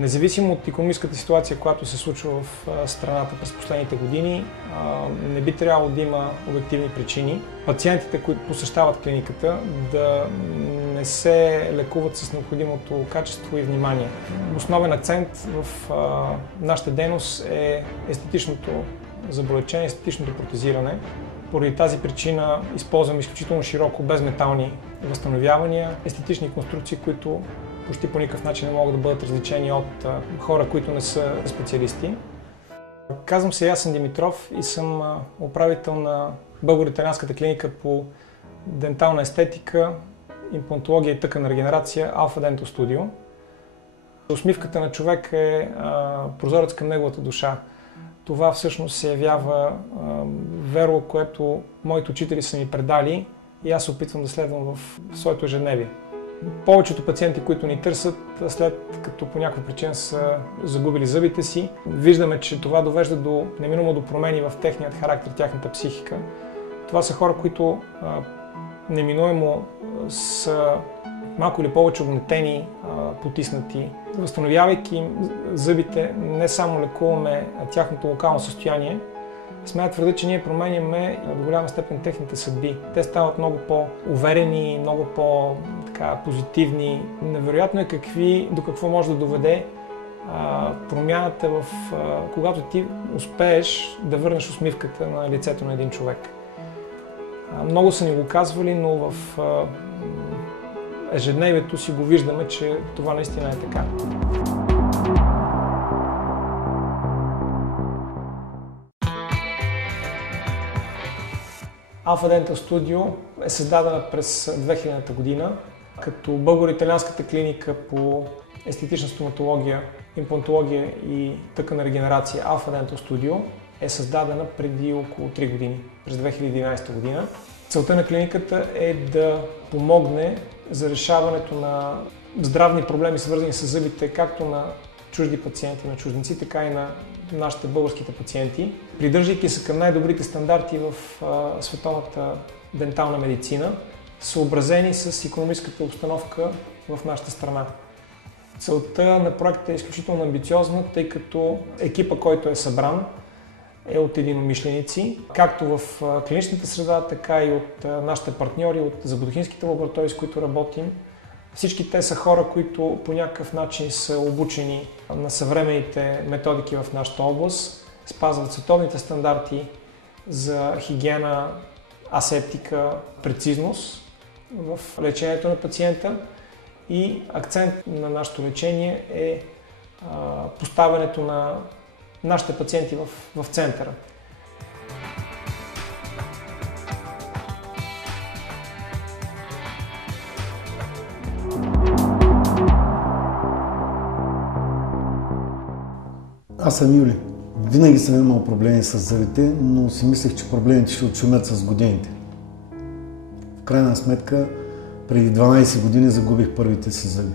Независимо от икономическата ситуация, която се случва в страната през последните години, не би трябвало да има обективни причини пациентите, които посещават клиниката, да не се лекуват с необходимото качество и внимание. Основен акцент в нашата дейност е естетичното заболечение, естетичното протезиране. Поради тази причина използваме изключително широко безметални възстановявания, естетични конструкции, които почти по никакъв начин не могат да бъдат различени от хора, които не са специалисти. Казвам се Ясен Димитров и съм управител на Българо-италианската клиника по дентална естетика, имплантология и тъканна регенерация Alpha Dental Studio. Усмивката на човек е прозорец към неговата душа. Това всъщност се явява веро, което моите учители са ми предали и аз се опитвам да следвам в своето ежедневие. Повечето пациенти, които ни търсят, след като по някаква причина са загубили зъбите си, виждаме, че това довежда неминуемо до промени в техният характер, тяхната психика. Това са хора, които неминуемо са малко или повече огнетени, потиснати. Възстановявайки зъбите, не само лекуваме тяхното локално състояние, смея да твърдя, че ние променяме до голяма степен техните съдби. Те стават много по-уверени, много по-позитивни. Невероятно е до какво може да доведе промяната когато ти успееш да върнеш усмивката на лицето на един човек. Много са ни го казвали, но в ежедневието си го виждаме, че това наистина е така. Alpha Dental Studio е създадена през 2000-та година, като българо-италианската клиника по естетична стоматология, имплантология и тъканна регенерация Alpha Dental Studio е създадена преди около 3 години, през 2011 година. Целта на клиниката е да помогне за решаването на здравни проблеми, свързани с зъбите, както на чужди пациенти, на чужденци, така и на нашите българските пациенти, придържайки се към най-добрите стандарти в световната дентална медицина, съобразени с икономическата обстановка в нашата страна. Целта на проекта е изключително амбициозна, тъй като екипа, който е събран, е от единомишленици, както в клиничната среда, така и от нашите партньори, от зъботехническите лаборатории, с които работим. Всички те са хора, които по някакъв начин са обучени на съвременните методики в нашата област, спазват световните стандарти за хигиена, асептика, прецизност в лечението на пациента и акцент на нашето лечение е поставянето на нашите пациенти в центъра. Аз съм Юли. Винаги съм имал проблеми с зъбите, но си мислех, че проблемите ще отшумят с годините. В крайна сметка, преди 12 години загубих първите си зъби.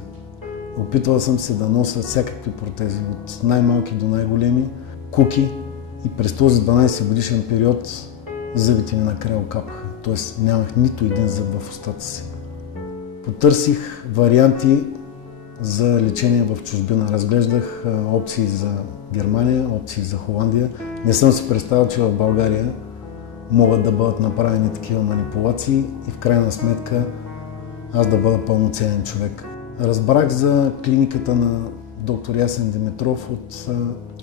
Опитвал съм се да нося всякакви протези, от най-малки до най-големи, куки, и през този 12 годишен период зъбите ми накрая окапаха. Тоест нямах нито един зъб в устата си. Потърсих варианти за лечение в чужбина. Разглеждах опции за Германия, опции за Холандия. Не съм си представил, че в България могат да бъдат направени такива манипулации и в крайна сметка аз да бъда пълноценен човек. Разбрах за клиниката на доктор Ясен Димитров от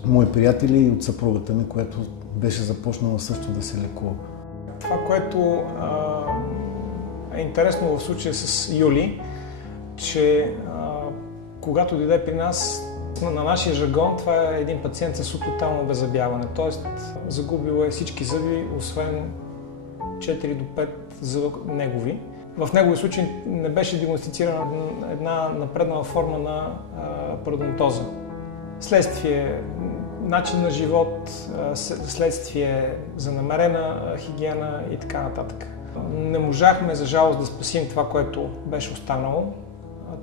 мои приятели и от съпругата ми, която беше започнала също да се лекува. Това, което е интересно в случая с Юли, че когато дойде при нас, на нашия жаргон, това е един пациент с тотално обеззъбяване, т.е. загубил е всички зъби, освен 4 до 5 зъба негови. В неговия случай не беше диагностицирана една напреднала форма на пародонтоза. Следствие начин на живот, следствие за намерена хигиена и така нататък. Не можахме, за жалост, да спасим това, което беше останало.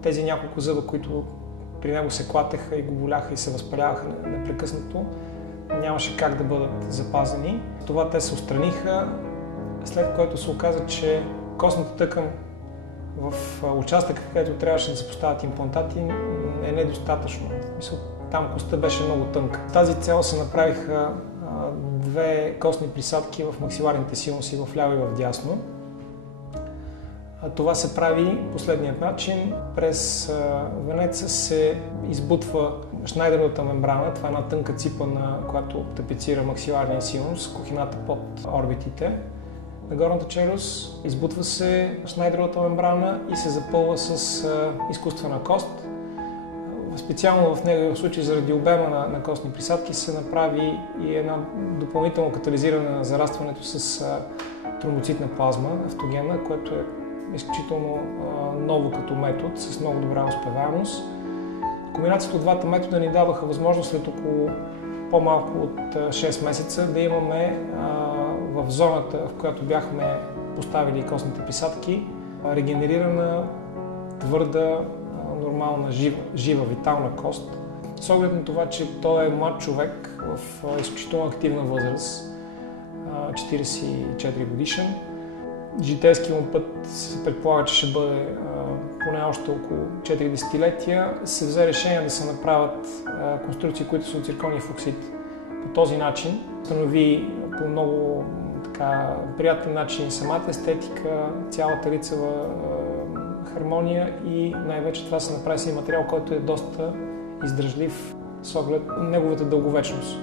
Тези няколко зъба, които при него се клатеха и го боляха и се възпаляваха непрекъснато, нямаше как да бъдат запазени. Това те се отстраниха, след което се оказа, че костната тъкан в участъка, където трябваше да се поставят имплантати, е недостатъчно. Там костта беше много тънка. Тази цел се направиха 2 костни присадки в максиларните синуси в ляво и в дясно. Това се прави последният начин. През венеца се избутва шнайдеровата мембрана. Това е една тънка ципа, която тапицира максиларния синус, кухината под орбитите на горната челюст. Избутва се шнайдеровата мембрана и се запълва с изкуствена кост. Специално в него, в случай заради обема на костни присадки, се направи и една допълнително катализиране на зарастването с тромбоцитна плазма, автогенна, което е изключително ново като метод, с много добра успеваемост. Комбинацията от двата метода ни даваха възможност след около по-малко от 6 месеца да имаме в зоната, в която бяхме поставили костните присадки, регенерирана, твърда, нормална, жива, витална кост. С оглед на това, че той е млад човек в изключително активна възраст, 44 годишен, житейският му път се предполага, че ще бъде поне още около 4 десетилетия. Се взе решение да се направят конструкции, които са от циркониев оксид. По този начин установи по много приятен начин самата естетика, цялата лицева хармония и най-вече това се направи с материал, който е доста издръжлив с оглед неговата дълговечност.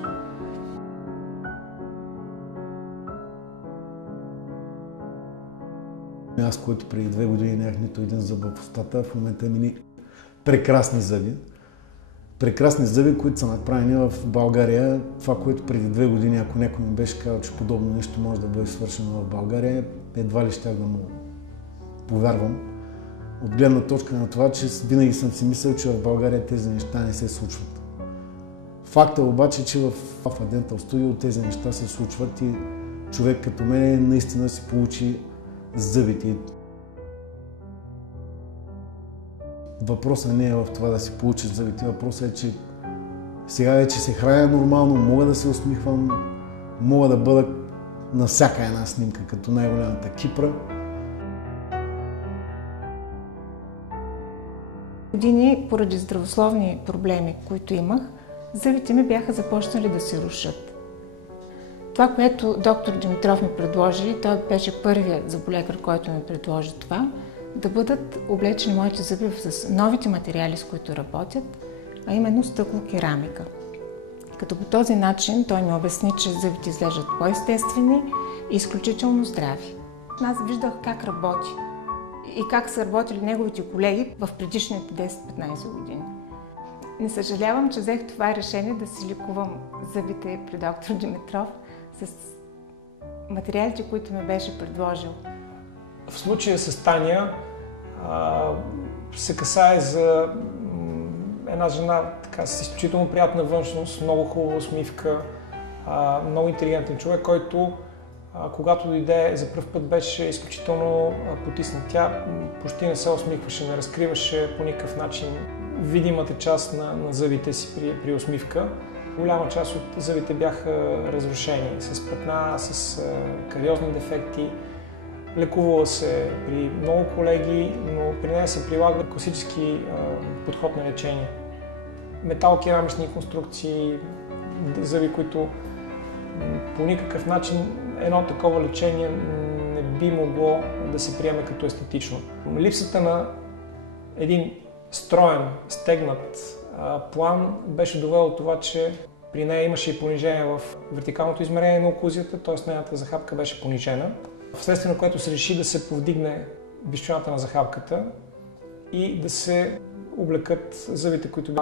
Аз, който преди 2 години нямах нито един зъб в устата, в момента мини прекрасни зъби. Прекрасни зъби, които са направени в България. Това, което преди 2 години, ако някой ми беше казал, че подобно нещо може да бъде свършено в България, едва ли щях да му повярвам. От гледна точка на това, че винаги съм си мислил, че в България тези неща не се случват. Факт е обаче, че в Dental Studio тези неща се случват и човек като мен наистина си получи зъбите. Въпросът не е в това да си получиш зъбите, въпросът е, че сега вече се храня нормално, мога да се усмихвам, мога да бъда на всяка една снимка като най-голямата Кипра. Години, поради здравословни проблеми, които имах, зъбите ми бяха започнали да се рушат. Това, което доктор Димитров ми предложи, той беше първият зъболекар, който ми предложи това, да бъдат облечени моите зъби с новите материали, с които работят, а именно стъкло-керамика. Като по този начин той ми обясни, че зъбите изглеждат по-естествени и изключително здрави. Аз виждах как работи и как са работили неговите колеги в предишните 10-15 години. Не съжалявам, че взех това решение да си лекувам зъбите при доктор Димитров с материалите, които ми беше предложил. В случая с Таня се касае за една жена с изключително приятна външност, много хубава усмивка, много интелигентен човек, който когато дойде за пръв път беше изключително потисна. Тя почти не се усмихваше, не разкриваше по никакъв начин видимата част на зъбите си при усмивка. Голяма част от зъбите бяха разрушени с петна, с кариозни дефекти. Лекувала се при много колеги, но при нея се прилага класически подход на лечение. Метал-керамични конструкции, зъби, които по никакъв начин едно такова лечение не би могло да се приеме като естетично. Липсата на един строен, стегнат план беше довело до това, че при нея имаше и понижение в вертикалното измерение на оклузията, т.е. нейната захапка беше понижена, вследствие на което се реши да се повдигне височината на захапката и да се облекат зъбите, които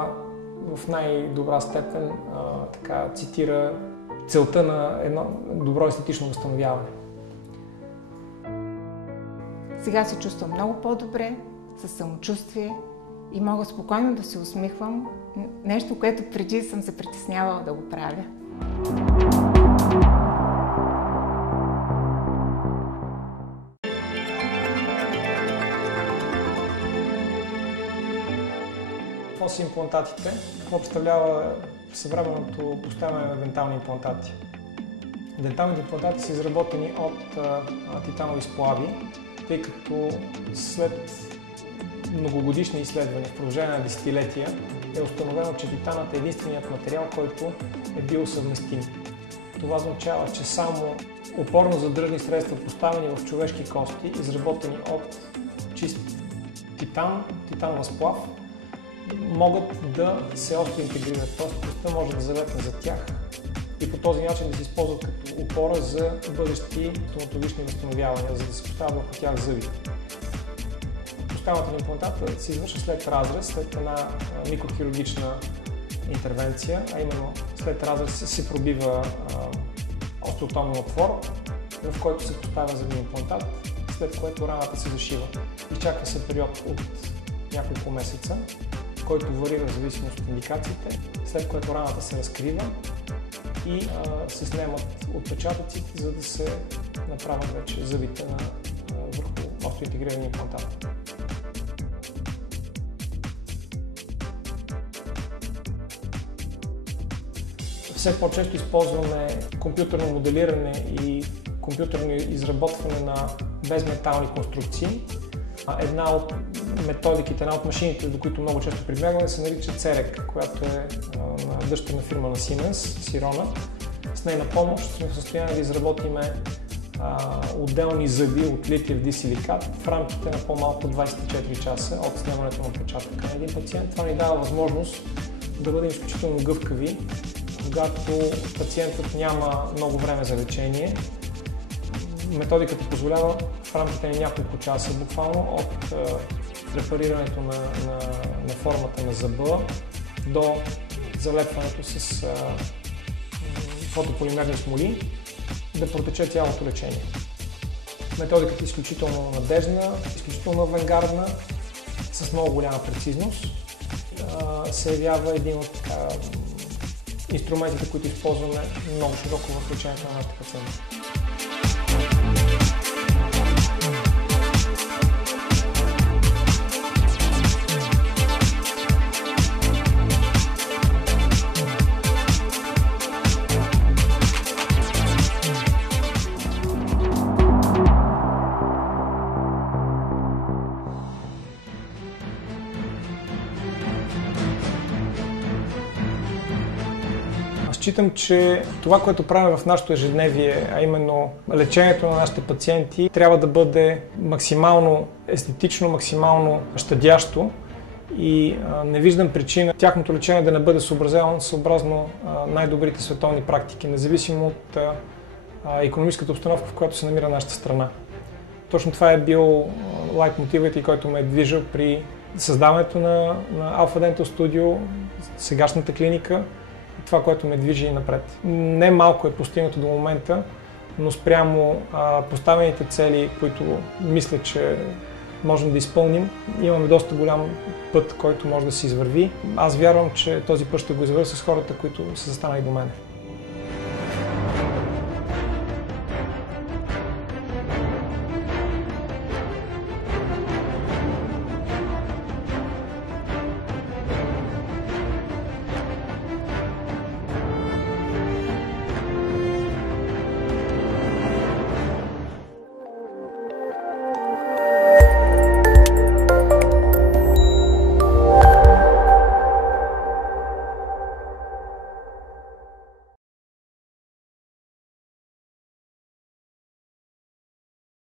в най-добра степен цитира целта на едно добро естетично възстановяване. Сега се чувствам много по-добре, със самочувствие и мога спокойно да се усмихвам. Нещо, което преди съм се притеснявала да го правя. Какво са имплантатите? Какво представлява съвременното поставяне на дентални имплантати? Денталните имплантати са изработени от титанови сплави, тъй като след многогодишни изследвания в продължение на десетилетия е установено, че титанът е единственият материал, който е бил съвместим. Това означава, че само опорно-задържни средства, поставени в човешки кости, изработени от чист титан, титанова сплав, могат да се остеоинтегрират, т.е. костта може да залепне за тях и по този начин да се използват като опора за бъдещи стоматологични възстановявания, за да се поставят върху тях зъби. Поставянето на имплантата се извършва след разрез, след една микрохирургична интервенция, а именно след разрез се пробива остеотомния отвор, в който се поставя зъбен имплантат, след което раната се зашива. Изчаква се период от няколко месеца, който варира в зависимост от индикациите, след което раната се разкрива и се снемат отпечатъците, за да се направят вече зъбите върху остеоинтегрирания имплантат. Все по-често използваме компютърно моделиране и компютърно изработване на безметални конструкции. Една от методиките, една от машините, до които много често прибягваме, се нарича CEREC, която е дъщерна фирма на Siemens, Sirona. С нейна помощ сме в състояние да изработиме отделни зъби от литиев дисиликат в рамките на по-малко 24 часа от снимането на отпечатъка на един пациент. Това ни дава възможност да бъдем изключително гъвкави, когато пациентът няма много време за лечение. Методиката позволява в рамките на няколко часа, буквално от препарирането на формата на зъба до залепването с фотополимерни смоли, да протече цялото лечение. Методиката е изключително надеждна, изключително авангардна, с много голяма прецизност. Се явява един от инструментите, които използваме много широко в лечението на нашите пациенти. Считам, че това, което правим в нашето ежедневие, а именно лечението на нашите пациенти, трябва да бъде максимално естетично, максимално щадящо и не виждам причина тяхното лечение да не бъде съобразно най-добрите световни практики, независимо от икономическата обстановка, в която се намира нашата страна. Точно това е бил лайтмотивът, който ме е движил при създаването на Alpha Dental Studio, сегашната клиника, това, което ме движи и напред. Не малко е постигнато до момента, но спрямо поставените цели, които мисля, че можем да изпълним, имаме доста голям път, който може да се извърви. Аз вярвам, че този път ще го извървя с хората, които са застанали до мене.